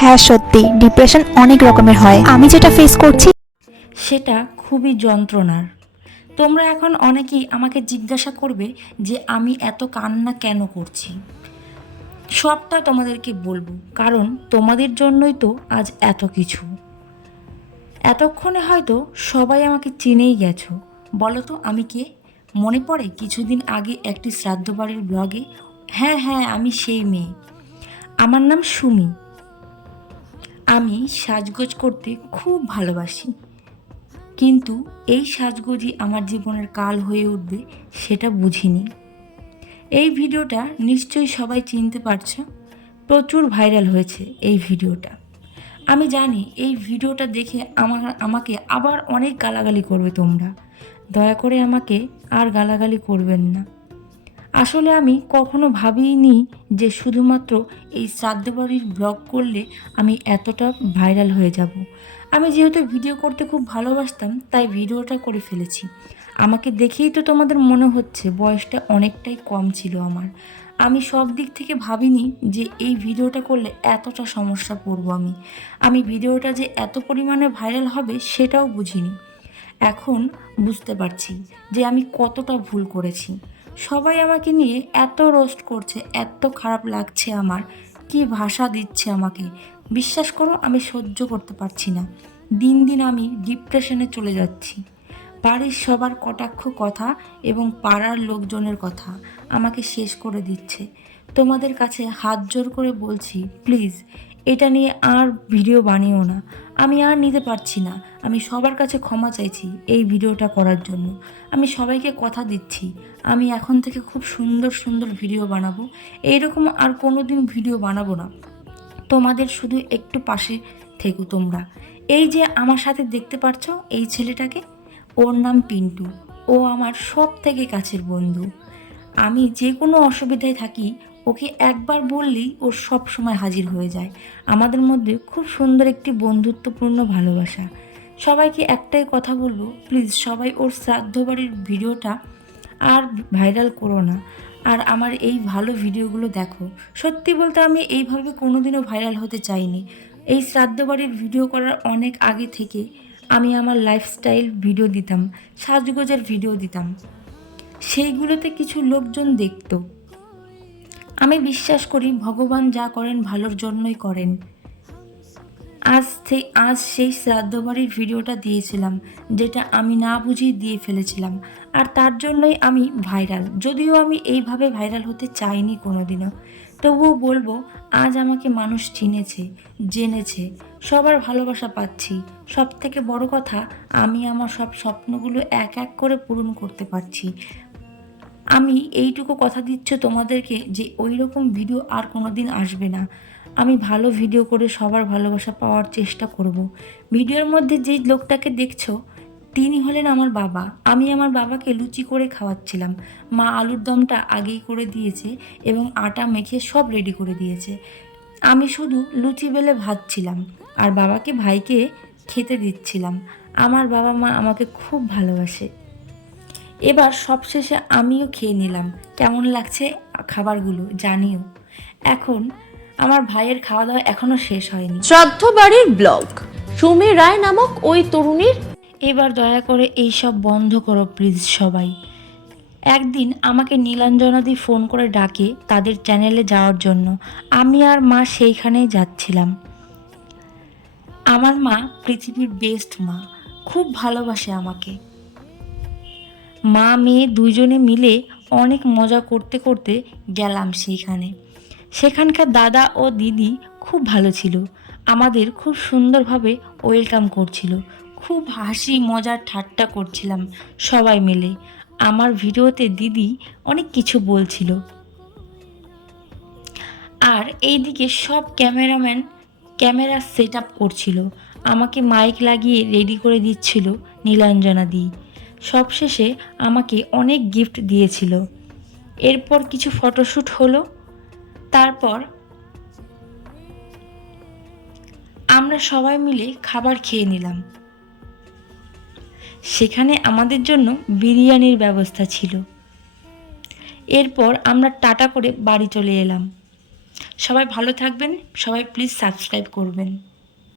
হ্যাঁ সত্যি ডিপ্রেশন অনেক রকমের হয়। আমি যেটা ফেস করছি সেটা খুবই যন্ত্রণার। তোমরা এখন অনেকেই আমাকে জিজ্ঞাসা করবে যে আমি এত কান্না কেন করছি। সবটা তোমাদেরকে বলব, কারণ তোমাদের জন্যই তো আজ এত কিছু। এতক্ষণে হয়তো সবাই আমাকে চিনেই গেছো। বলো তো, আমি কে? মনে পড়ে কিছুদিন আগে একটি শ্রাদ্ধ বাড়ির ব্লগে হ্যাঁ হ্যাঁ আমি সেই মেয়ে। আমার নাম সুমি। আমি সাজগোজ করতে খুব ভালোবাসি। কিন্তু এই সাজগোজই আমার জীবনের কাল হয়ে উঠবে সেটা বুঝিনি। এই ভিডিওটা নিশ্চয়ই সবাই চিনতে পারছ। প্রচুর ভাইরাল হয়েছে এই ভিডিওটা। আমি জানি এই ভিডিওটা দেখে আমার, আমাকে আবার অনেক গালাগালি করবে তোমরা। দয়া করে আমাকে আর গালাগালি করবেন না। আসলে আমি কখনো ভাবিনি যে শুধুমাত্র এই শ্রাদ্ধ বাড়ির ব্লগ করলে আমি এতটা ভাইরাল হয়ে যাব। আমি যেহেতু ভিডিও করতে খুব ভালোবাসতাম, তাই ভিডিওটা করে ফেলেছি। আমাকে দেখেই তো তোমাদের মনে হচ্ছে বয়সটা অনেকটাই কম ছিল আমার। আমি সব দিক থেকে ভাবিনি যে এই ভিডিওটা করলে এতটা সমস্যা পড়ব আমি। আমি ভিডিওটা যে এত পরিমাণে ভাইরাল হবে সেটাও বুঝিনি। এখন বুঝতে পারছি যে আমি কতটা ভুল করেছি। সবাই আমাকে নিয়ে এত রোস্ট করছে, এত খারাপ লাগছে আমার। কি ভাষা দিচ্ছে আমাকে। বিশ্বাস করো, আমি সহ্য করতে পারছি না। দিন দিন আমি ডিপ্রেশনে চলে যাচ্ছি। বাড়ির সবার কটাক্ষ কথা এবং পাড়ার লোকজনের কথা আমাকে শেষ করে দিচ্ছে। তোমাদের কাছে হাত জোর করে বলছি, প্লিজ, এটা নিয়ে আর ভিডিও বানিও না। আমি আর নিতে পারছি না। আমি সবার কাছে ক্ষমা চাইছি এই ভিডিওটা করার জন্য। আমি সবাইকে কথা দিচ্ছি। আমি এখন থেকে খুব সুন্দর সুন্দর ভিডিও বানাবো। এইরকম আর কোনো দিন ভিডিও বানাবো না। তোমাদের শুধু একটু পাশে থেকো তোমরা। এই যে আমার সাথে দেখতে পাচ্ছ এই ছেলেটাকে? ওর নাম পিন্টু। ও আমার সব থেকে কাছের বন্ধু। আমি যে কোনো অসুবিধায় থাকি ওকে একবার বললেই ওর সব সময় হাজির হয়ে যায়। আমাদের মধ্যে খুব সুন্দর একটি বন্ধুত্বপূর্ণ ভালোবাসা। সবাইকে একটাই কথা বলব প্লিজ সবাই ওর শ্রাদ্ধ বাড়ির ভিডিওটা আর ভাইরাল করো না। আর আমার এই ভালো ভিডিওগুলো দেখো। সত্যি বলতে আমি এইভাবে কোনোদিনও ভাইরাল হতে চাইনি। এই শ্রাদ্ধ বাড়ির ভিডিও করার অনেক আগে থেকে আমি আমার লাইফস্টাইল ভিডিও দিতাম, সাজগোজের ভিডিও দিতাম। সেইগুলোতে কিছু লোকজন দেখতো। আমি বিশ্বাস করি ভগবান যা করেন ভালোর জন্যই করেন। আজ সেই আজ সেই শ্রাদ্ধ বাড়ির ভিডিওটা দিয়েছিলাম, যেটা আমি না বুঝেই দিয়ে ফেলেছিলাম। আর তার জন্যই আমি ভাইরাল। যদিও আমি এইভাবে ভাইরাল হতে চাইনি কোনোদিনও। তবুও বলব, আজ আমাকে মানুষ চিনেছে, জেনেছে, সবার ভালোবাসা পাচ্ছি। সব থেকে বড় কথা, আমি আমার সব স্বপ্নগুলো এক এক করে পূরণ করতে পারছি। আমি এইটুকু কথা দিচ্ছ তোমাদেরকে যে ওই রকম ভিডিও আর কোনো দিন আসবে না। আমি ভালো ভিডিও করে সবার ভালোবাসা পাওয়ার চেষ্টা করব। ভিডিওর মধ্যে যেই লোকটাকে দেখছ, তিনি হলেন আমার বাবা। আমি আমার বাবাকে লুচি করে খাওয়াচ্ছিলাম। মা আলুর দমটা আগেই করে দিয়েছে এবং আটা মেখে সব রেডি করে দিয়েছে। আমি শুধু লুচি বেলে ভাজছিলাম আর বাবাকে ভাইকে খেতে দিচ্ছিলাম। আমার বাবা মা আমাকে খুব ভালোবাসে। এবার সবশেষে আমিও খেয়ে নিলাম। কেমন লাগছে খাবারগুলো জানিও। এখন আমার ভাইয়ের খাওয়া দাওয়া এখনও শেষ হয়নি। শ্রাদ্ধ বাড়ির ব্লগ। সুমি রায় নামক ওই তরুণীর এবার দয়া করে এই সব বন্ধ করো প্লিজ সবাই। একদিন আমাকে নীলাঞ্জনাদি ফোন করে ডাকে তাদের চ্যানেলে যাওয়ার জন্য। আমি আর মা সেইখানেই যাচ্ছিলাম। আমার মা পৃথিবীর বেস্ট মা। খুব ভালোবাসে আমাকে। মা মেয়ে দুইজনে মিলে অনেক মজা করতে করতে গেলাম সেইখানে। সেখানকার দাদা ও দিদি খুব ভালো ছিল। আমাদের খুব সুন্দরভাবে ওয়েলকাম করছিল। খুব হাসি মজার ঠাট্টা করছিলাম সবাই মিলে। আমার ভিডিওতে দিদি অনেক কিছু বলছিল। আর এইদিকে সব ক্যামেরাম্যান ক্যামেরা সেট আপ করছিল। আমাকে মাইক লাগিয়ে রেডি করে দিচ্ছিল নীলাঞ্জনা দি। সবশেষে আমাকে অনেক গিফট দিয়েছিল। এরপর কিছু ফটোশ্যুট হলো। তারপর আমরা সবাই মিলে খাবার খেয়ে নিলাম। সেখানে আমাদের জন্য বিরিয়ানির ব্যবস্থা ছিল। এরপর আমরা টাটা করে বাড়ি চলে এলাম। সবাই ভালো থাকবেন। সবাই প্লিজ সাবস্ক্রাইব করবেন।